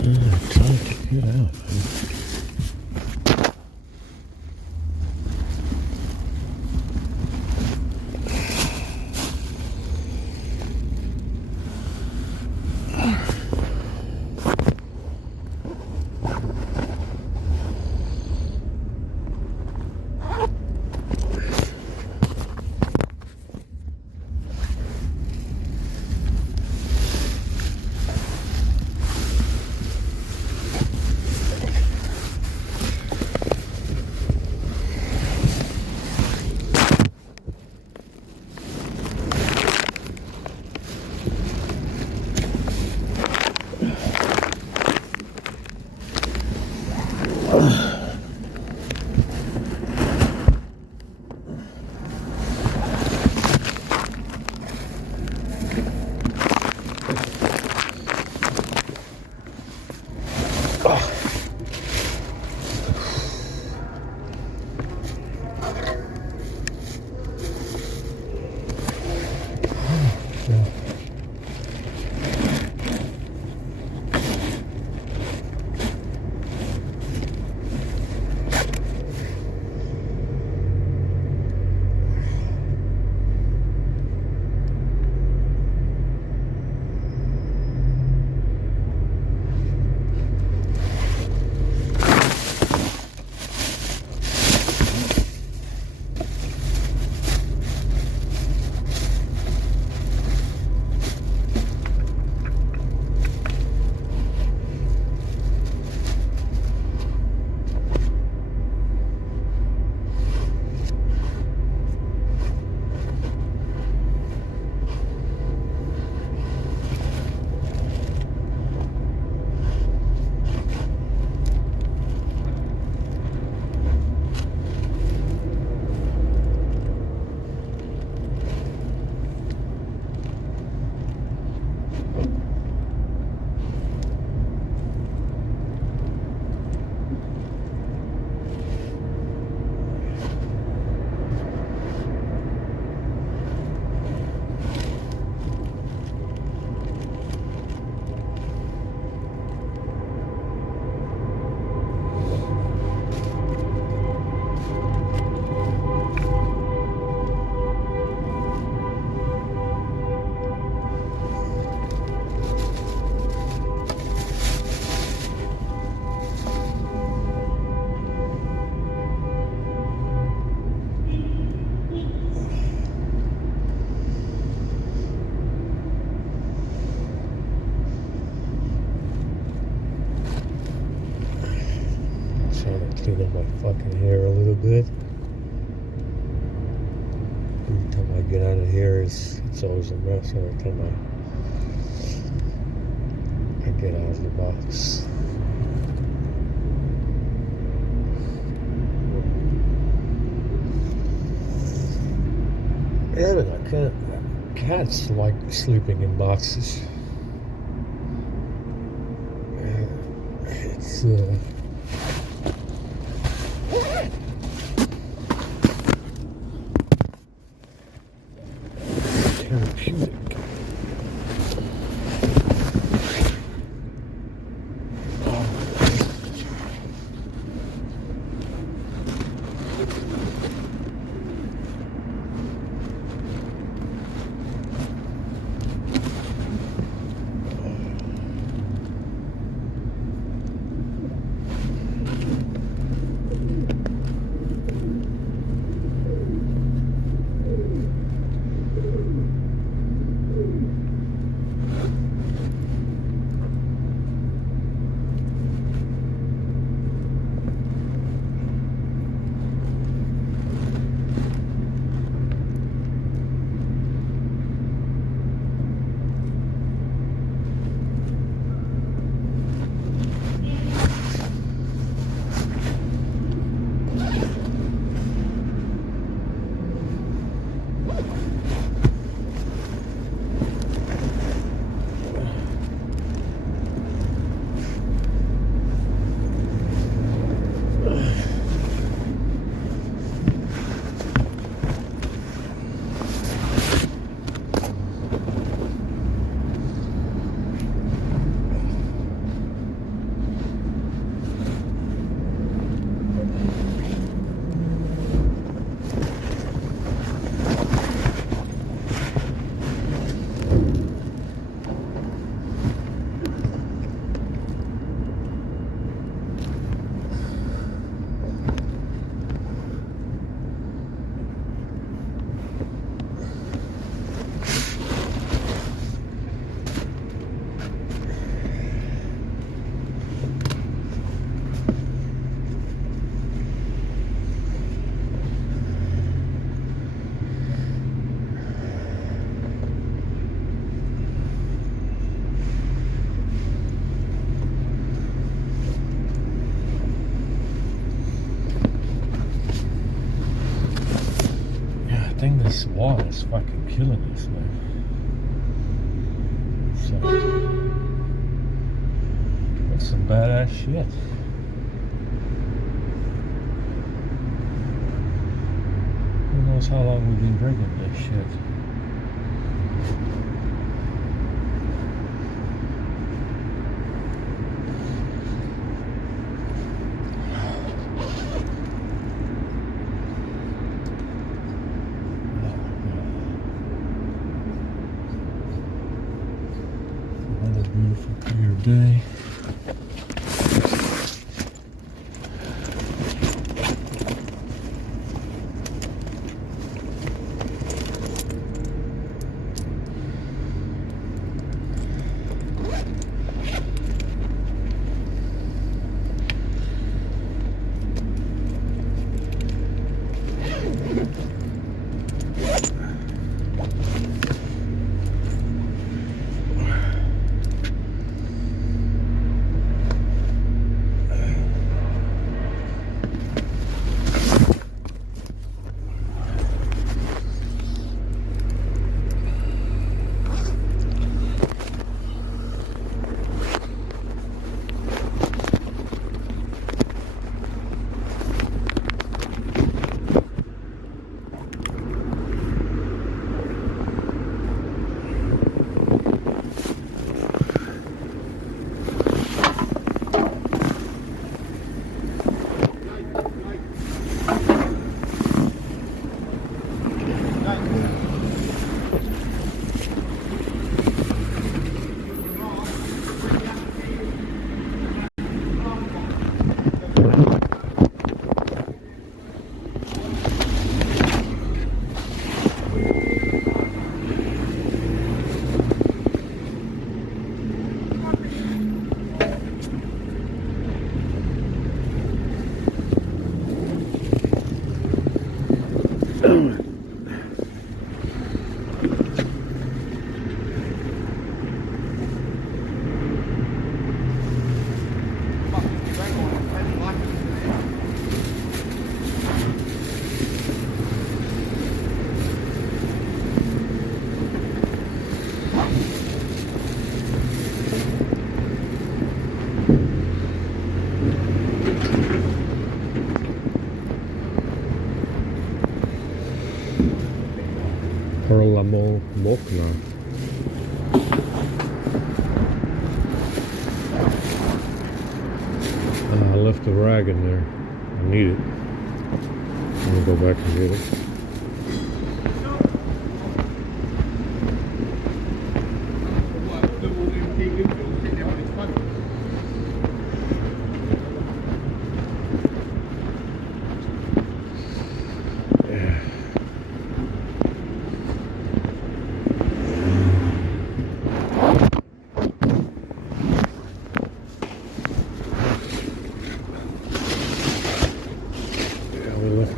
Trying to get out, man. Trying to clean up my fucking hair a little bit. Every time I get out of here, it's always a mess. Every time I get out of the box. Yeah, but cats like sleeping in boxes. It's therapeutic. This water is fucking killing us, man. So, that's some badass shit. Who knows how long we've been drinking this shit? Another beautiful clear day. Perlamo Mokna. I left the rag in there. I need it. I'm gonna go back and get it.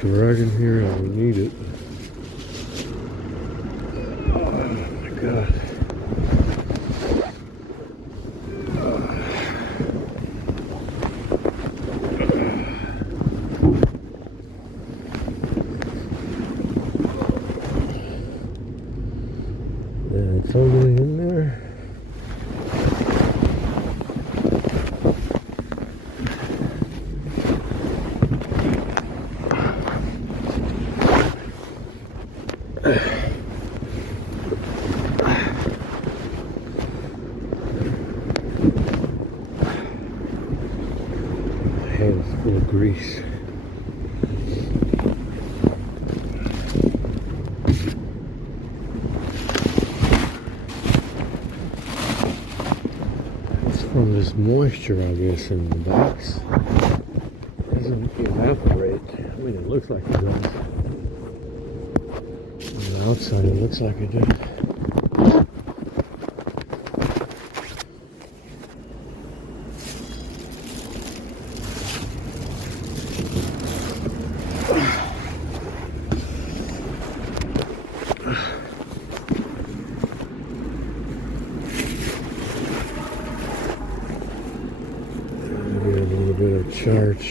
The rag in here and we need it. Oh my god. Yeah, it's totally in there. Hands full of grease. It's from this moisture, I guess, in the box. It doesn't evaporate. I mean, it looks like it does. On the outside, it looks like it does. Charge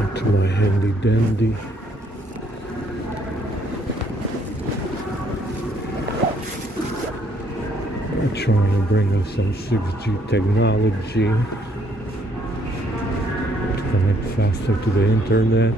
into my handy dandy They're trying to bring us some 6G technology to connect faster to the internet.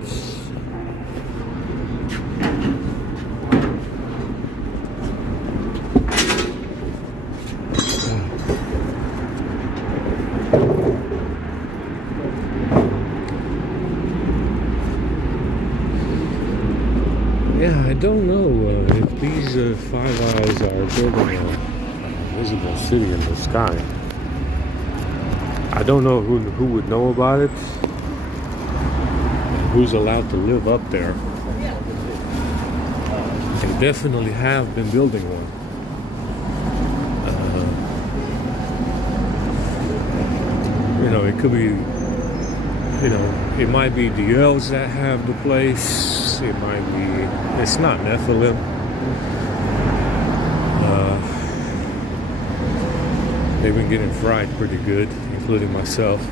Yeah, I don't know if these Five Eyes are building a visible city in the sky. I don't know who would know about it, and who's allowed to live up there. They definitely have been building one. It could be, it might be the elves that have the place. It might be, it's not Nephilim. They've been getting fried pretty good, including myself.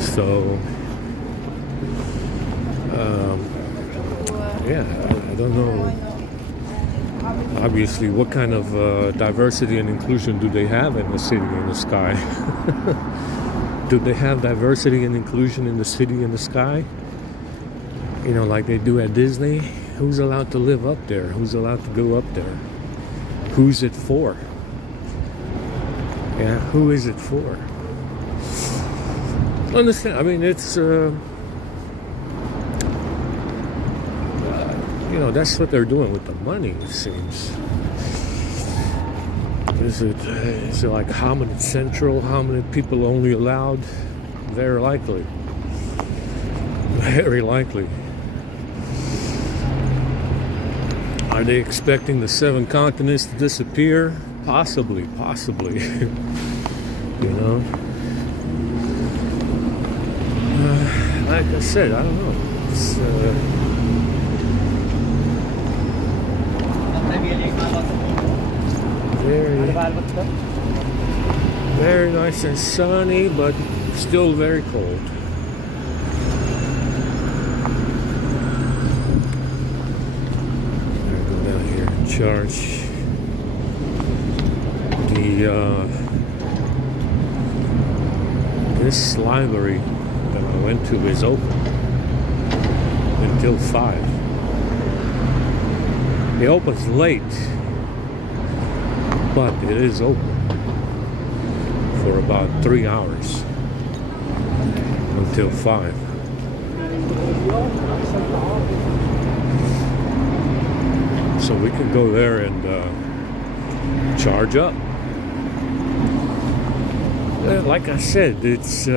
So, yeah, I don't know. Obviously, what kind of diversity and inclusion do they have in the city in the sky? Do they have diversity and inclusion in the city in the sky? Like they do at Disney? Who's allowed to live up there? Who's allowed to go up there? Who's it for? Yeah, who is it for? Understand? I mean, it's that's what they're doing with the money, it seems. Is it like Hominid Central, Hominid people only allowed? Very likely. Very likely. Are they expecting the 7 continents to disappear? Possibly. Like I said, I don't know. It's, very nice and sunny, but still very cold. I'm gonna go down here and charge. This library that I went to is open until 5. It opens late, but it is open for about 3 hours until 5. So we can go there and charge up. Like I said, it's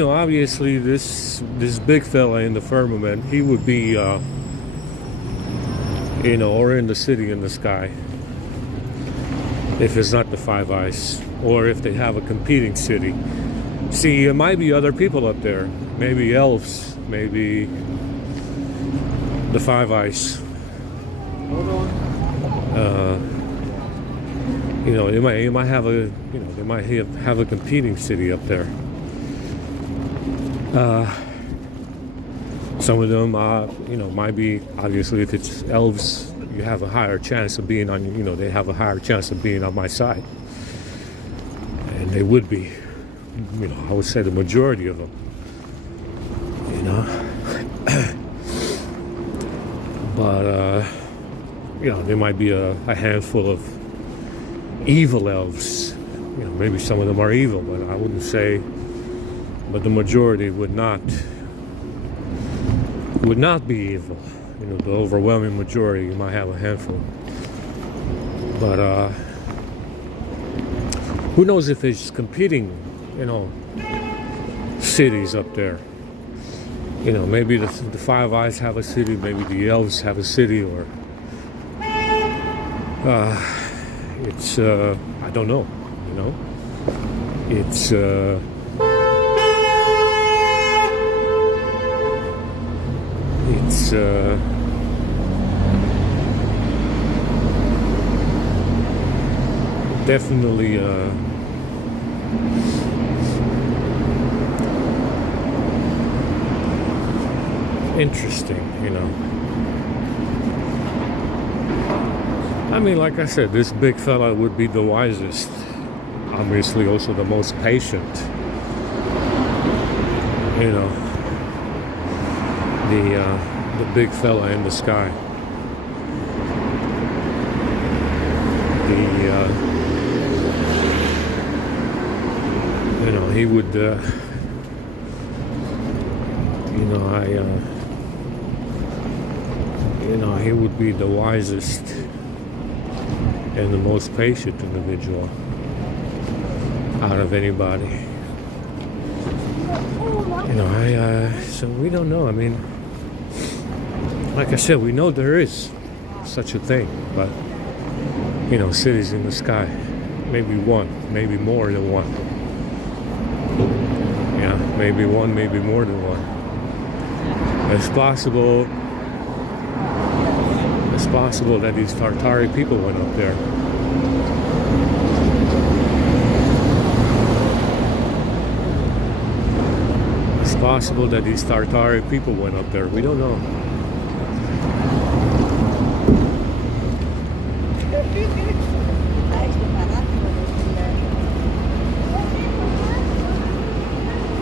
obviously this big fella in the firmament, he would be or in the city in the sky, if it's not the Five Eyes, or if they have a competing city. See, it might be other people up there, maybe elves, maybe the Five Eyes. They might have a have a competing city up there. Some of them, might be, obviously, if it's elves, you have a higher chance of being on, they have a higher chance of being on my side. And they would be, I would say the majority of them, But, there might be a handful of evil elves. Maybe some of them are evil, but I wouldn't say, but the majority would not be evil. The overwhelming majority, you might have a handful. But who knows if there's competing, cities up there. Maybe the Five Eyes have a city, maybe the elves have a city, or it's I don't know. It's definitely interesting, mean, like I said, this big fella would be the wisest. Obviously, also the most patient. You know, the big fella in the sky. You know, he would. He would be the wisest and the most patient individual out of anybody. So we don't know. I mean, like I said, we know there is such a thing, but cities in the sky, maybe one, maybe more than one. Yeah, maybe one, maybe more than one. It's possible that these Tartari people went up there. It's possible that these Tartari people went up there. We don't know.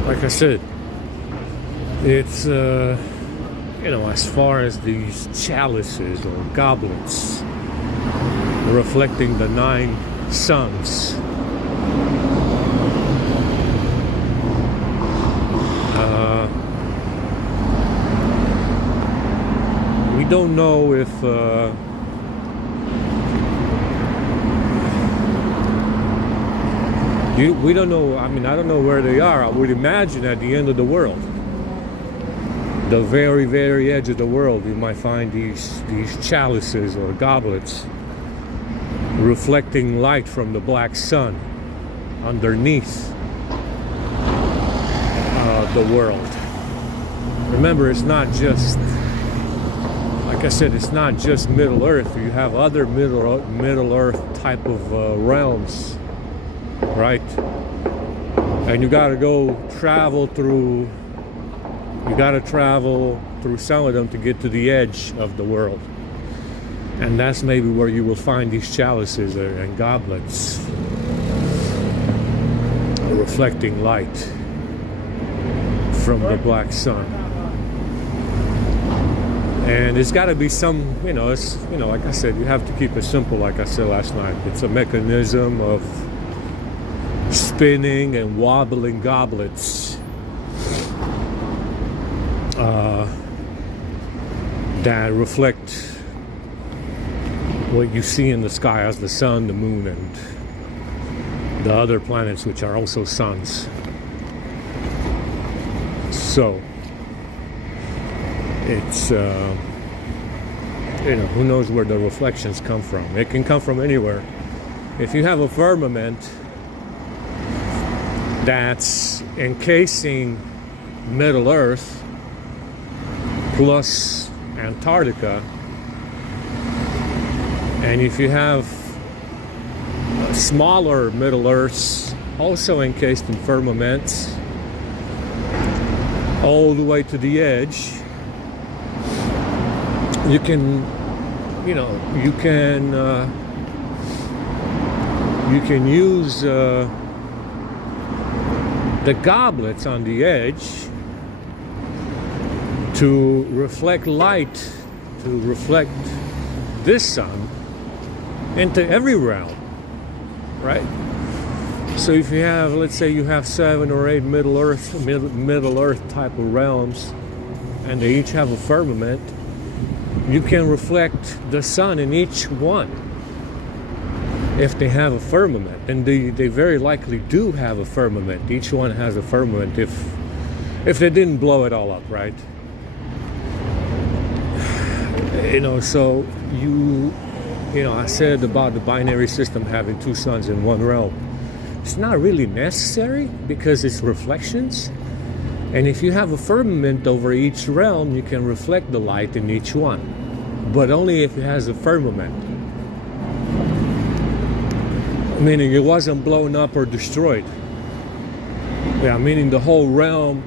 Like I said, it's as far as these chalices or goblets reflecting the 9 suns, we don't know if we don't know. I mean, I don't know where they are. I would imagine at the end of the world, the very, very edge of the world, you might find these chalices or goblets reflecting light from the black sun underneath the world. Remember, it's not just, like I said, it's not just Middle Earth. You have other Middle Earth type of realms, right? And you got to travel through some of them to get to the edge of the world. And that's maybe where you will find these chalices and goblets reflecting light from the black sun. And it's got to be some, like I said, you have to keep it simple, like I said last night. It's a mechanism of spinning and wobbling goblets that reflect what you see in the sky as the sun, the moon, and the other planets, which are also suns. So it's who knows where the reflections come from. It can come from anywhere. If you have a firmament that's encasing Middle Earth plus Antarctica, and if you have smaller Middle Earths also encased in firmaments all the way to the edge, you can use the goblets on the edge to reflect light, to reflect this sun into every realm, right? So if you have, let's say you have 7 or 8 Middle Earth type of realms, and they each have a firmament, you can reflect the sun in each one if they have a firmament. And they very likely do have a firmament. Each one has a firmament if they didn't blow it all up, right? So I said about the binary system having 2 suns in one realm. It's not really necessary because it's reflections. And if you have a firmament over each realm, you can reflect the light in each one. But only if it has a firmament. Meaning it wasn't blown up or destroyed. Yeah, meaning the whole realm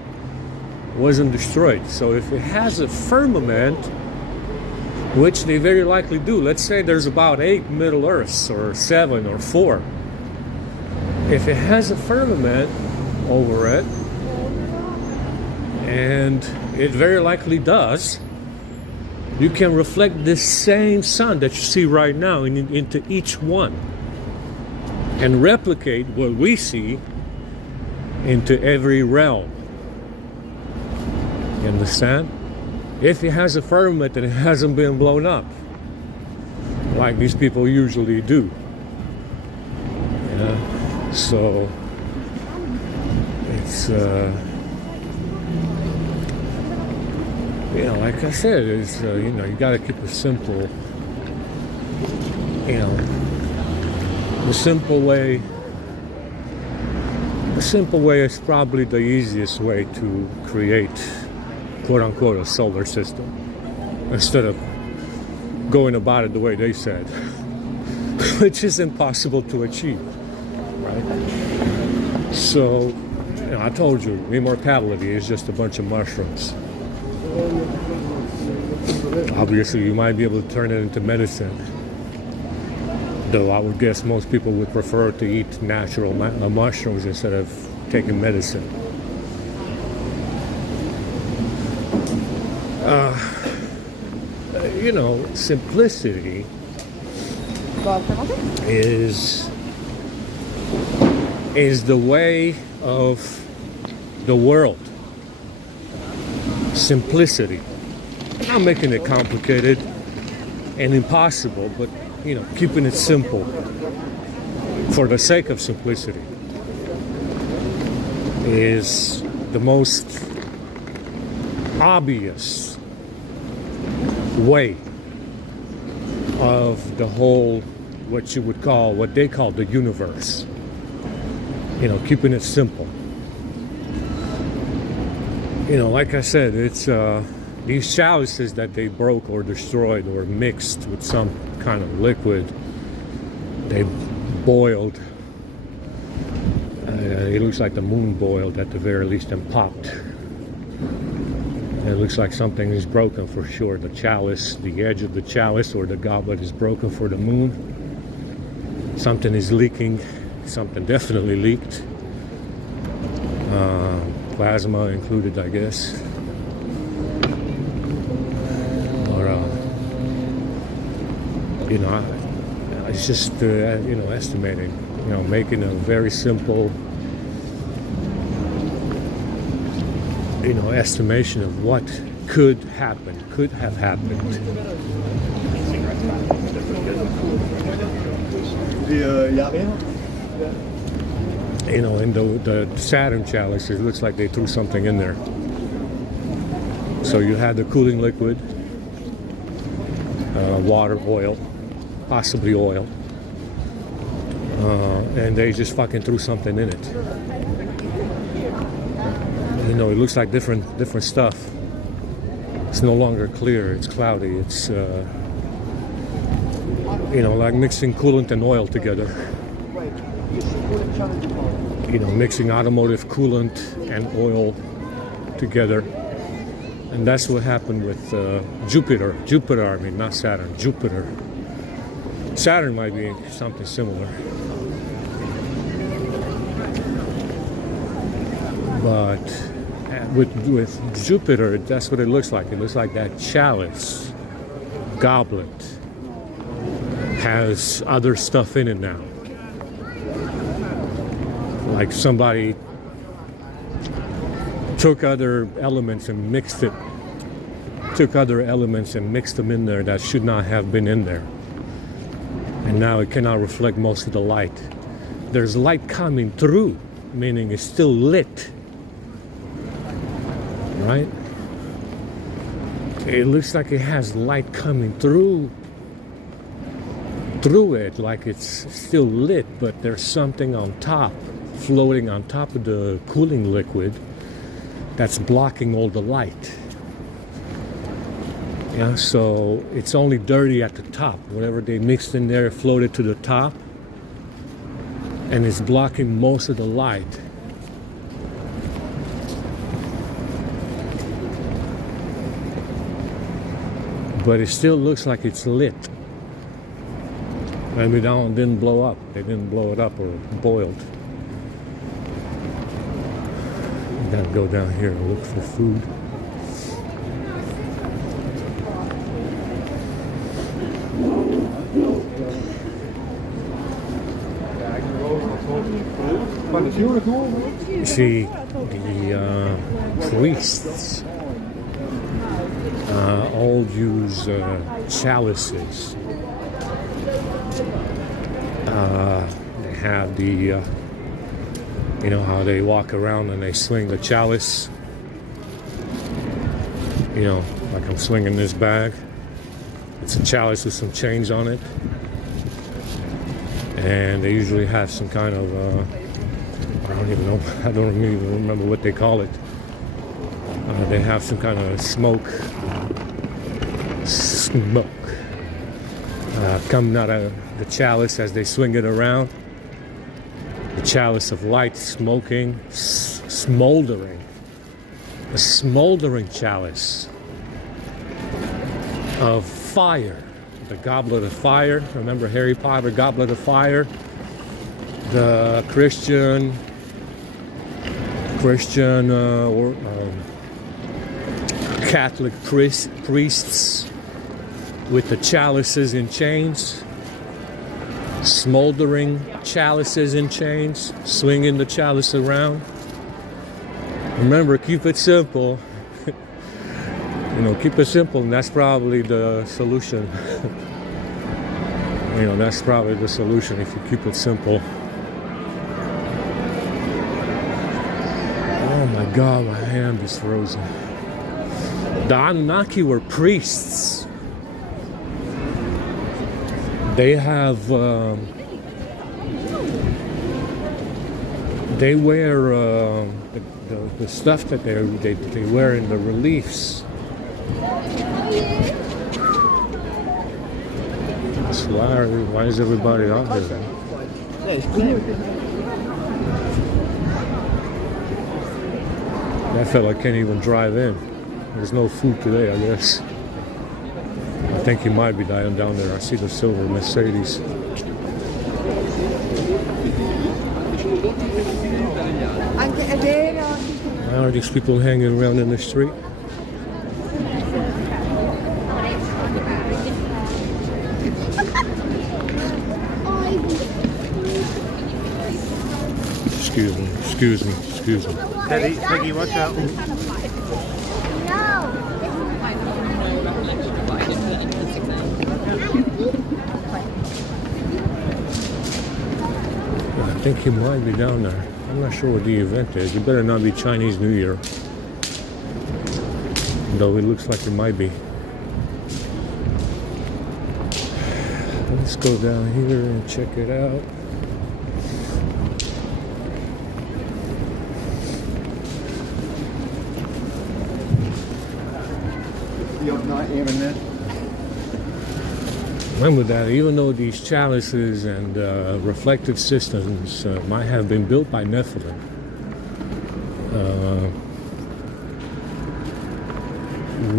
wasn't destroyed. So if it has a firmament, which they very likely do. Let's say there's about 8 Middle Earths, or 7 or 4. If it has a firmament over it, and it very likely does, you can reflect this same sun that you see right now into each one and replicate what we see into every realm. You understand? If it has a firmament and it hasn't been blown up, like these people usually do. Yeah. So it's like I said, it's you got to keep it simple. The simple way is probably the easiest way to create, quote unquote, a solar system, instead of going about it the way they said, which is impossible to achieve, right? So, I told you, immortality is just a bunch of mushrooms. Obviously, you might be able to turn it into medicine, though I would guess most people would prefer to eat natural mushrooms instead of taking medicine. Simplicity is the way of the world. Simplicity. I'm not making it complicated and impossible, but keeping it simple for the sake of simplicity is the most obvious way of the whole, what they call the universe. Keeping it simple. Like I said, it's these chalices that they broke or destroyed or mixed with some kind of liquid. They boiled. It looks like the moon boiled at the very least and popped. It looks like something is broken for sure. The chalice, the edge of the chalice or the goblet is broken for the moon. Something is leaking. Something definitely leaked. Plasma included, I guess. Or, it's just, estimating, making a very simple, estimation of what could have happened. In the Saturn chalice, it looks like they threw something in there. So you had the cooling liquid, water, oil, possibly oil, and they just fucking threw something in it. It looks like different stuff. It's no longer clear. It's cloudy. It's like mixing coolant and oil together. Mixing automotive coolant and oil together. And that's what happened with Jupiter, not Saturn, Jupiter. Saturn might be something similar. But with Jupiter, that's what it looks like. It looks like that chalice, goblet, has other stuff in it now. Like somebody took other elements and mixed them in there that should not have been in there. And now it cannot reflect most of the light. There's light coming through, meaning it's still lit. Right? It looks like it has light coming through it, like it's still lit, but there's something on top, floating on top of the cooling liquid, that's blocking all the light. Yeah, so it's only dirty at the top. Whatever they mixed in there floated to the top, and it's blocking most of the light. but it still looks like it's lit. Maybe that one didn't blow up. They didn't blow it up or boiled. You gotta go down here and look for food. You see, the priests all use chalices. They have the, you know how they walk around and they swing the chalice? You know, like I'm swinging this bag. It's a chalice with some change on it. And they usually have some kind of, I don't even know, I don't even remember what they call it. They have some kind of smoke coming out of the chalice as they swing it around. The chalice of light smoking, smoldering. A smoldering chalice of fire. The goblet of fire. Remember Harry Potter, Goblet of Fire? The Christian or Catholic priests with the chalices in chains, smoldering chalices in chains, swinging the chalice around. Remember, keep it simple. You know, keep it simple, and that's probably the solution. You know, that's probably the solution if you keep it simple. Oh my God, my hand is frozen. The Anunnaki were priests. They have, they wear the stuff that they wear in the reliefs. That's why is everybody out there? That fella can't even drive in. There's no food today, I guess. I think he might be dying down there. I see the silver Mercedes. Why are these people hanging around in the street? Excuse me. Peggy, watch out. I think he might be down there. I'm not sure what the event is. It better not be Chinese New Year. Though it looks like it might be. Let's go down here and check it out. Remember that even though these chalices and reflective systems might have been built by Nephilim,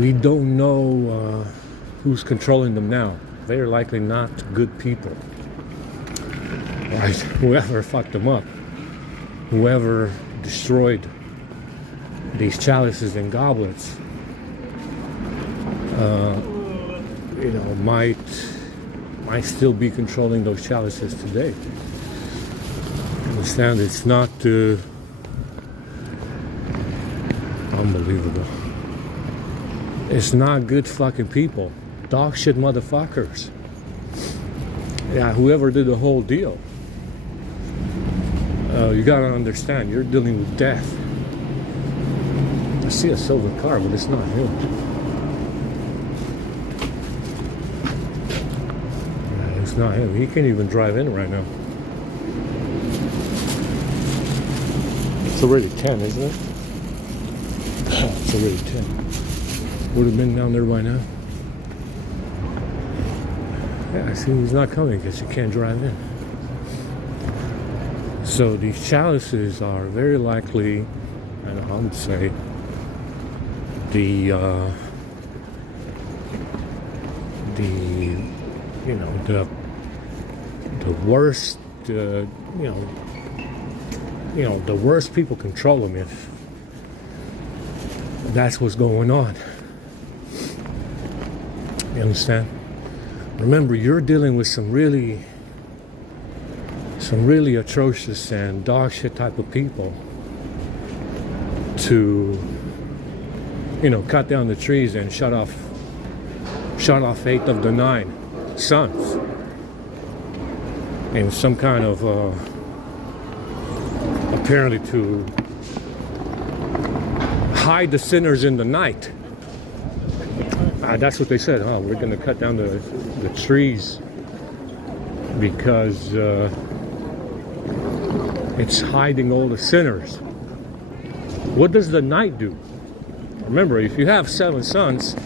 we don't know who's controlling them now. They're likely not good people. Right? Whoever fucked them up, whoever destroyed these chalices and goblets, you know, might still be controlling those chalices today. Understand? It's not unbelievable. It's not good fucking people. Dog shit motherfuckers. Yeah, whoever did the whole deal. You gotta understand, you're dealing with death. I see a silver car, but it's not him. It's not him. He can't even drive in right now. It's already 10, isn't it? It's already 10. Would have been down there by now. Yeah, I see he's not coming because you can't drive in. So these chalices are very likely, and I would say, the the worst, the worst people control them if that's what's going on. You understand? Remember, you're dealing with some really atrocious and dog shit type of people to, cut down the trees and shut off 8 of the 9 suns in some kind of apparently to hide the sinners in the night. That's what they said. We're going to cut down the trees because it's hiding all the sinners. What does the night do? Remember, if you have 7 suns,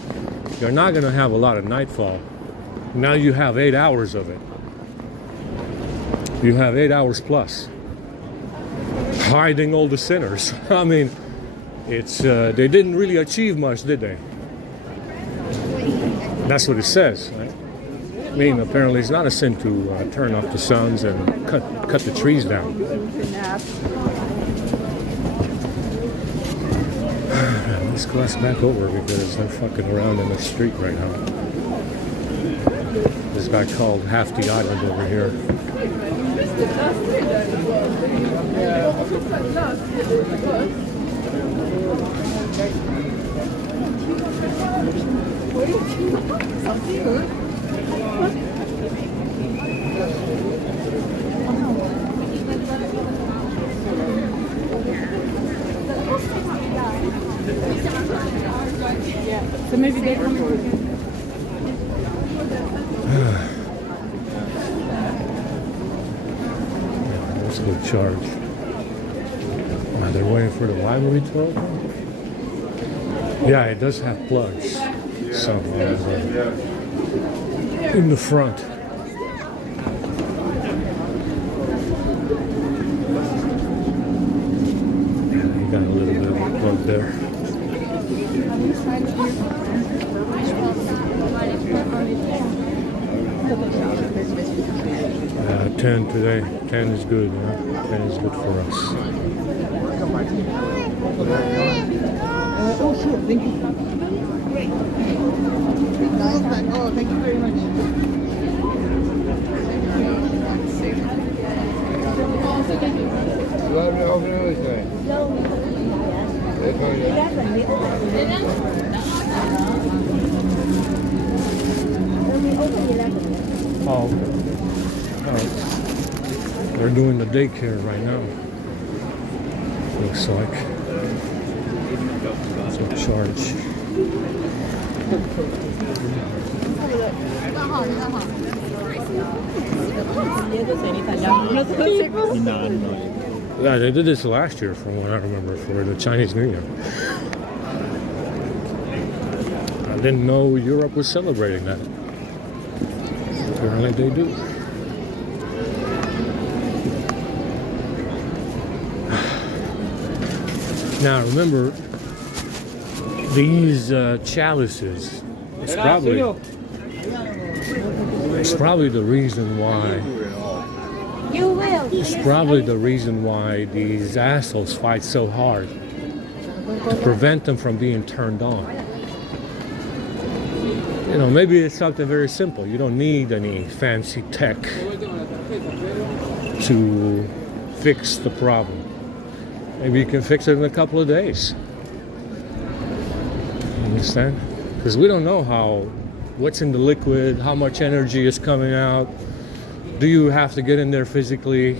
you're not going to have a lot of nightfall. Now you have 8 hours of it. You have 8 hours plus. Hiding all the sinners. I mean, it's they didn't really achieve much, did they? That's what it says, right? I mean, apparently it's not a sin to turn off the suns and cut the trees down. Let's cross back over because they're fucking around in the street right now. This guy called half the island over here. So maybe they come over. Let's go charge. They're waiting for the library to open? Yeah, it does have plugs. Some in the front. Yeah, you got a little bit of a plug there. 10 today. 10 is good, yeah? 10 is good for us. Oh, sure. Thank you. Oh, thank you very much. Oh, they're doing the daycare right now. Looks like. So charge. Yeah, they did this last year, from what I remember, for the Chinese New Year. I didn't know Europe was celebrating that. Apparently they do. Now remember, these chalices, it's probably the reason why. You will. It's probably the reason why these assholes fight so hard to prevent them from being turned on. You know, maybe it's something very simple. You don't need any fancy tech to fix the problem. Maybe you can fix it in a couple of days. You understand? Because we don't know what's in the liquid, how much energy is coming out. Do you have to get in there physically?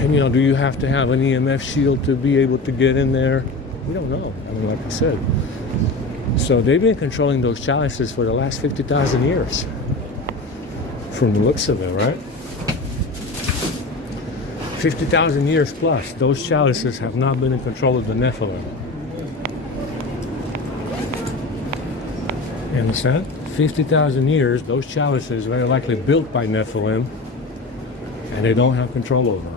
And, do you have to have an EMF shield to be able to get in there? We don't know. I mean, like I said. So they've been controlling those chalices for the last 50,000 years. From the looks of it, right? 50,000 years plus, those chalices have not been in control of the Nephilim. You understand? 50,000 years, those chalices are very likely built by Nephilim, and they don't have control over them.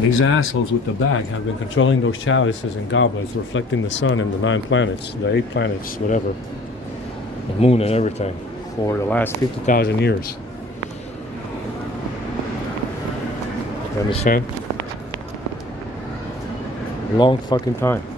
These assholes with the bag have been controlling those chalices and goblets, reflecting the sun and the 9 planets, the 8 planets, whatever, the moon and everything, for the last 50,000 years. You understand? Long fucking time.